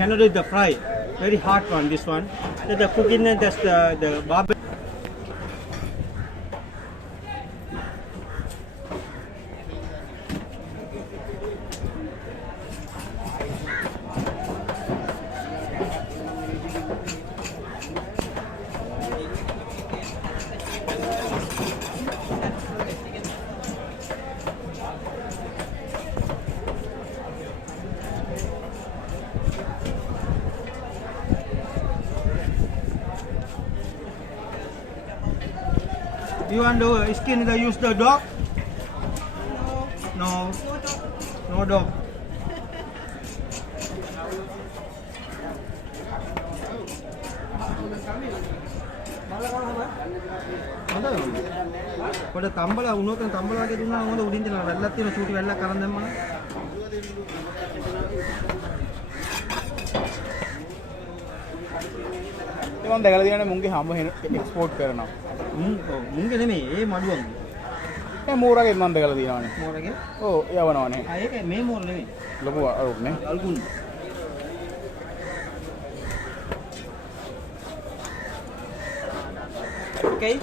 cannot do the fry. Very hard one, this one. So the cooking and that's the barbecue. You want the skin to use the dog? No. No dog. Pada tambal lah, uno kan tambal lagi tu na, uno udin jelah, vellat tu na shoot vellat karan dem mana? මම දැකලා තියෙනනේ මුන්ගේ හැම export කරනවා. මුන්ගේ නෙමෙයි, ඒ මඩුවන්ගේ. ඒ මෝරගේ මම දැකලා තියෙනවානේ. මෝරගේ? ඔව්, යවනවානේ. ඒක මේ මෝර නෙමෙයි. ලොකු අරුත්නේ. අල්ගුන්. Okay.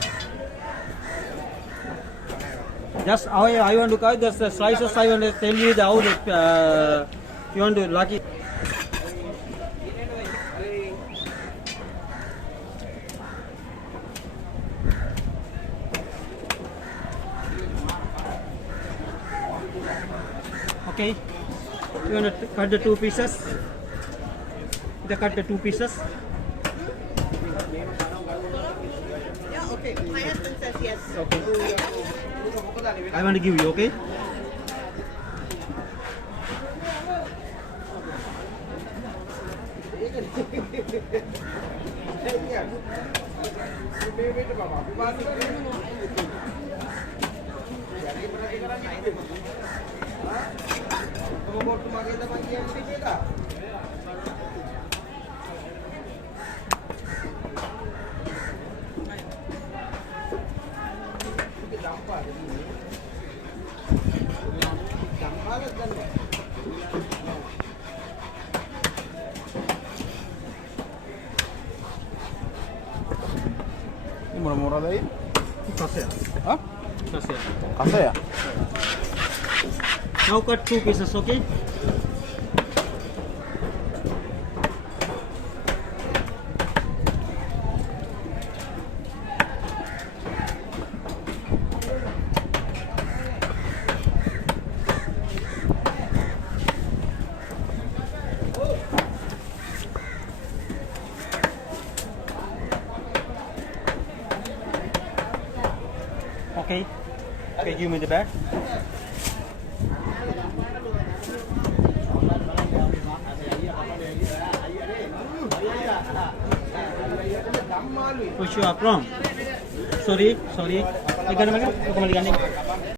Just how I want to cut just the slices. I want to tell you the how you want to lucky. Okay, you want to cut the 2 pieces? You cut the 2 pieces. Yeah, okay. My husband says yes. Okay. I want to give you, okay? Ini murah-murah tadi. Kasaya. Hah? Kasaya. Kasa ya? Now cut 2 pieces, okay? Okay. Okay, give me the bag. Push you up wrong. Sorry. Ikan apa? Kembali gandeng.